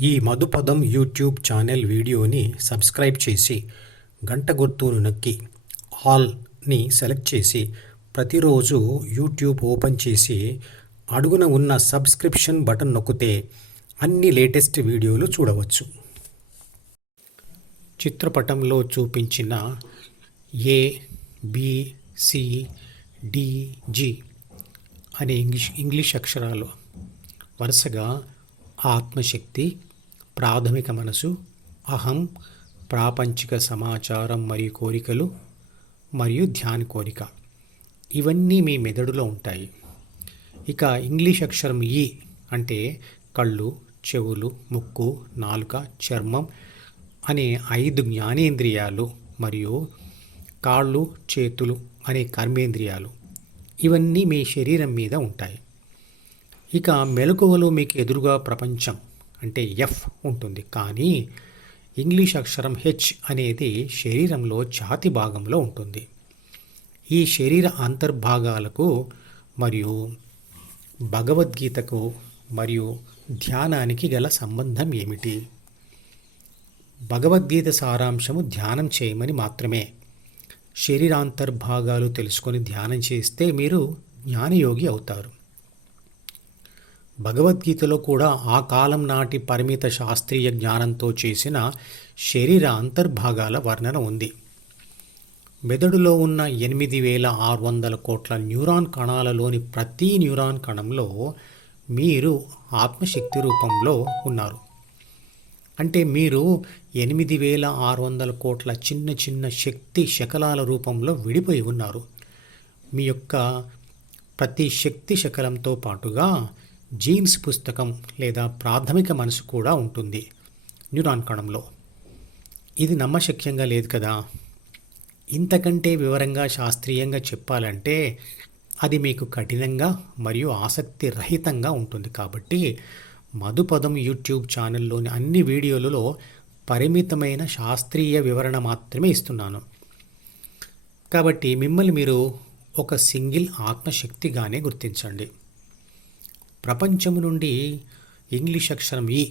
ఈ Madhupadam YouTube channel వీడియోని subscribe చేసి గంట గుర్తును నొక్కి ఆల్ని సెలెక్ట్ చేసి ప్రతిరోజు యూట్యూబ్ ఓపెన్ చేసి అడుగున ఉన్న సబ్స్క్రిప్షన్ బటన్ నొక్కితే అన్ని లేటెస్ట్ వీడియోలు చూడవచ్చు. చిత్రపటంలో చూపించిన A B C D G అనే ఇంగ్లీష్ ఇంగ్లీష్ అక్షరాలు వరుసగా ఆత్మశక్తి ప్రాథమిక మనసు అహం ప్రాపంచిక సమాచారం మరియు కోరికలు మరియు ధ్యాన కోరిక. ఇవన్నీ మీ మెదడులో ఉంటాయి. ఇక ఇంగ్లీష్ అక్షరం ఈ అంటే కళ్ళు చెవులు ముక్కు నాలుక చర్మం అనే ఐదు జ్ఞానేంద్రియాలు మరియు కాళ్ళు చేతులు అనే కర్మేంద్రియాలు. ఇవన్నీ మీ శరీరం మీద ఉంటాయి. ఇక మెలకువలో మీకు ఎదురుగా ప్రపంచం. అంటే ఎఫ్ ఉంటుంది. కానీ ఇంగ్లీష్ అక్షరం హెచ్ అనేది శరీరంలో ఛాతి భాగంలో ఉంటుంది. ఈ శరీర అంతర్భాగాలకు మరియు భగవద్గీతకు మరియు ధ్యానానికి గల సంబంధం ఏమిటి? భగవద్గీత సారాంశము ధ్యానం చేయమని మాత్రమే. శరీరాంతర్భాగాలు తెలుసుకొని ధ్యానం చేస్తే మీరు జ్ఞానయోగి అవుతారు. భగవద్గీతలో కూడా ఆ కాలం నాటి పరిమిత శాస్త్రీయ జ్ఞానంతో చేసిన శరీర అంతర్భాగాల వర్ణన ఉంది. మెదడులో ఉన్న ఎనిమిది వేల ఆరు వందల కోట్ల న్యూరాన్ కణాలలోని ప్రతి న్యూరాన్ కణంలో మీరు ఆత్మశక్తి రూపంలో ఉన్నారు. అంటే మీరు ఎనిమిది వేల ఆరు వందల కోట్ల చిన్న చిన్న శక్తి శకలాల రూపంలో విడిపోయి ఉన్నారు. మీ యొక్క ప్రతి శక్తి శకలంతో పాటుగా జీన్స్ పుస్తకం లేదా ప్రాథమిక మనసు కూడా ఉంటుంది. న్యూరాన్ కణంలో. ఇది నమ్మశక్యంగా లేదు కదా? ఇంతకంటే వివరంగా శాస్త్రీయంగా చెప్పాలంటే అది మీకు కఠినంగా మరియు ఆసక్తి రహితంగా ఉంటుంది కాబట్టి మధుపదం యూట్యూబ్ ఛానల్లోని అన్ని వీడియోలలో పరిమితమైన శాస్త్రీయ వివరణ మాత్రమే ఇస్తున్నాను. కాబట్టి మిమ్మల్ని మీరు ఒక సింగిల్ ఆత్మశక్తిగానే గుర్తించండి. ప్రపంచము నుండి ఇంగ్లీష్ అక్షరం ఈ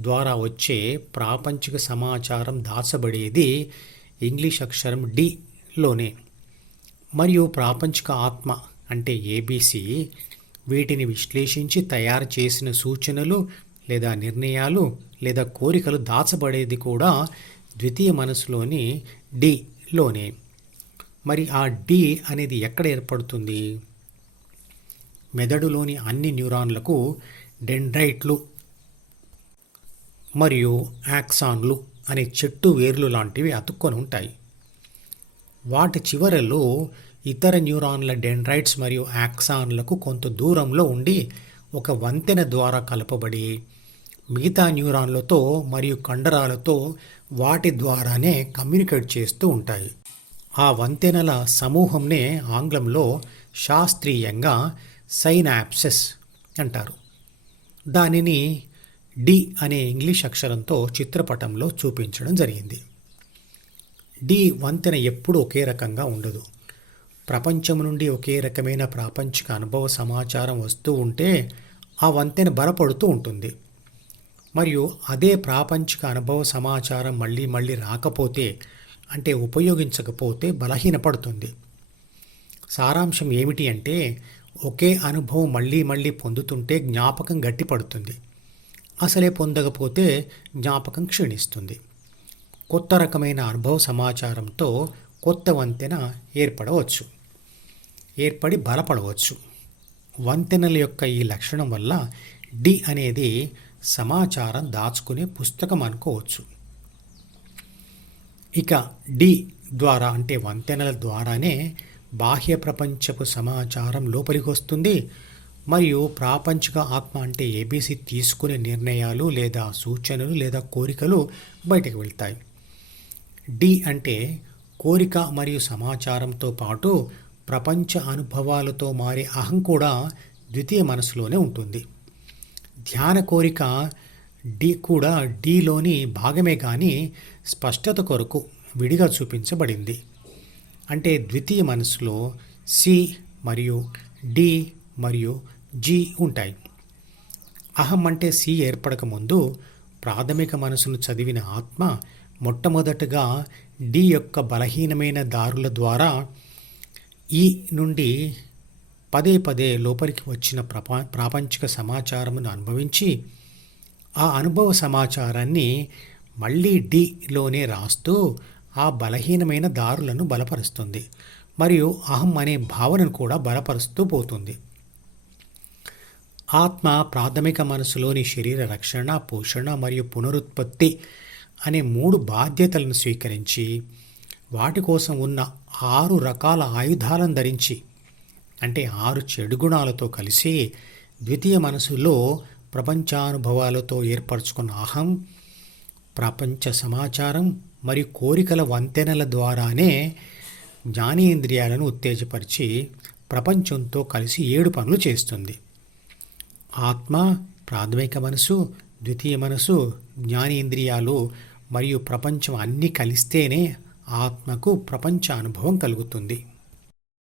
ద్వారా వచ్చే ప్రాపంచిక సమాచారం దాచబడేది ఇంగ్లీష్ అక్షరం డిలోనే మరియు ప్రాపంచిక ఆత్మ అంటే ఏబీసీ వీటిని విశ్లేషించి తయారు చేసిన సూచనలు లేదా నిర్ణయాలు లేదా కోరికలు దాచబడేది కూడా ద్వితీయ మనసులోని డిలోనే మరి ఆ డి అనేది ఎక్కడ ఏర్పడుతుంది? మెదడులోని అన్ని న్యూరాన్లకు డెండ్రైట్లు మరియు యాక్సాన్లు అనే చెట్టు వేర్లు లాంటివి అతుక్కొని ఉంటాయి. వాటి చివరలో ఇతర న్యూరాన్ల డెండ్రైట్స్ మరియు యాక్సాన్లకు కొంత దూరంలో ఉండి ఒక వంతెన ద్వారా కలపబడి మిగతా న్యూరాన్లతో మరియు కండరాలతో వాటి ద్వారానే కమ్యూనికేట్ చేస్తూ ఉంటాయి. ఆ వంతెనల సమూహంనే ఆంగ్లంలో శాస్త్రీయంగా సైనాప్సెస్ అంటారు. దానిని డి అనే ఇంగ్లీష్ అక్షరంతో చిత్రపటంలో చూపించడం జరిగింది. డి వంతెన ఎప్పుడూ ఒకే రకంగా ఉండదు. ప్రపంచం నుండి ఒకే రకమైన ప్రాపంచిక అనుభవ సమాచారం వస్తూ ఉంటే ఆ వంతెన బలపడుతూ ఉంటుంది. మరియు అదే ప్రాపంచిక అనుభవ సమాచారం మళ్ళీ మళ్ళీ రాకపోతే అంటే ఉపయోగించకపోతే బలహీనపడుతుంది. సారాంశం ఏమిటి అంటే ఒకే అనుభవం మళ్ళీ మళ్ళీ పొందుతుంటే జ్ఞాపకం గట్టిపడుతుంది. అసలే పొందకపోతే జ్ఞాపకం క్షీణిస్తుంది. కొత్త రకమైన అనుభవ సమాచారంతో కొత్త వంతెన ఏర్పడవచ్చు. ఏర్పడి బలపడవచ్చు. వంతెనల యొక్క ఈ లక్షణం వల్ల డి అనేది సమాచారం దాచుకునే పుస్తకం అనుకోవచ్చు. ఇక డి ద్వారా అంటే వంతెనల ద్వారానే బాహ్య ప్రపంచపు సమాచారం లోపలికి వస్తుంది. మరియు ప్రాపంచిక ఆత్మ అంటే ఏబీసీ తీసుకునే నిర్ణయాలు లేదా సూచనలు లేదా కోరికలు బయటకు వెళ్తాయి. డి అంటే కోరిక మరియు సమాచారంతో పాటు ప్రపంచ అనుభవాలతో మారే అహం కూడా ద్వితీయ మనసులోనే ఉంటుంది. ధ్యాన కోరిక డి కూడా డిలోని భాగమే కానీ స్పష్టత కొరకు విడిగా చూపించబడింది. అంటే ద్వితీయ మనసులో సి మరియు డి మరియు జి ఉంటాయి. అహం అంటే సి ఏర్పడక ముందు ప్రాథమిక మనసును చదివిన ఆత్మ మొట్టమొదటగా డి యొక్క బలహీనమైన దారుల ద్వారా ఈ నుండి పదే పదే లోపలికి వచ్చిన ప్రపా ప్రాపంచిక సమాచారమును అనుభవించి ఆ అనుభవ సమాచారాన్ని మళ్ళీ డిలోనే రాస్తూ ఆ బలహీనమైన దారులను బలపరుస్తుంది. మరియు అహం అనే భావనను కూడా బలపరుస్తూ పోతుంది. ఆత్మ ప్రాథమిక మనసులోని శరీర రక్షణ పోషణ మరియు పునరుత్పత్తి అనే మూడు బాధ్యతలను స్వీకరించి వాటి కోసం ఉన్న ఆరు రకాల ఆయుధాలను ధరించి అంటే ఆరు చెడు గుణాలతో కలిసి ద్వితీయ మనసులో ప్రపంచానుభవాలతో ఏర్పరచుకున్న అహం ప్రపంచ సమాచారం మరియు కోరికల వంతెనల ద్వారానే జ్ఞానేంద్రియాలను ఉత్తేజపరిచి ప్రపంచంతో కలిసి ఏడు పనులు చేస్తుంది. ఆత్మ ప్రాథమిక మనసు ద్వితీయ మనసు జ్ఞానేంద్రియాలు మరియు ప్రపంచం అన్నీ కలిస్తేనే ఆత్మకు ప్రపంచ అనుభవం కలుగుతుంది.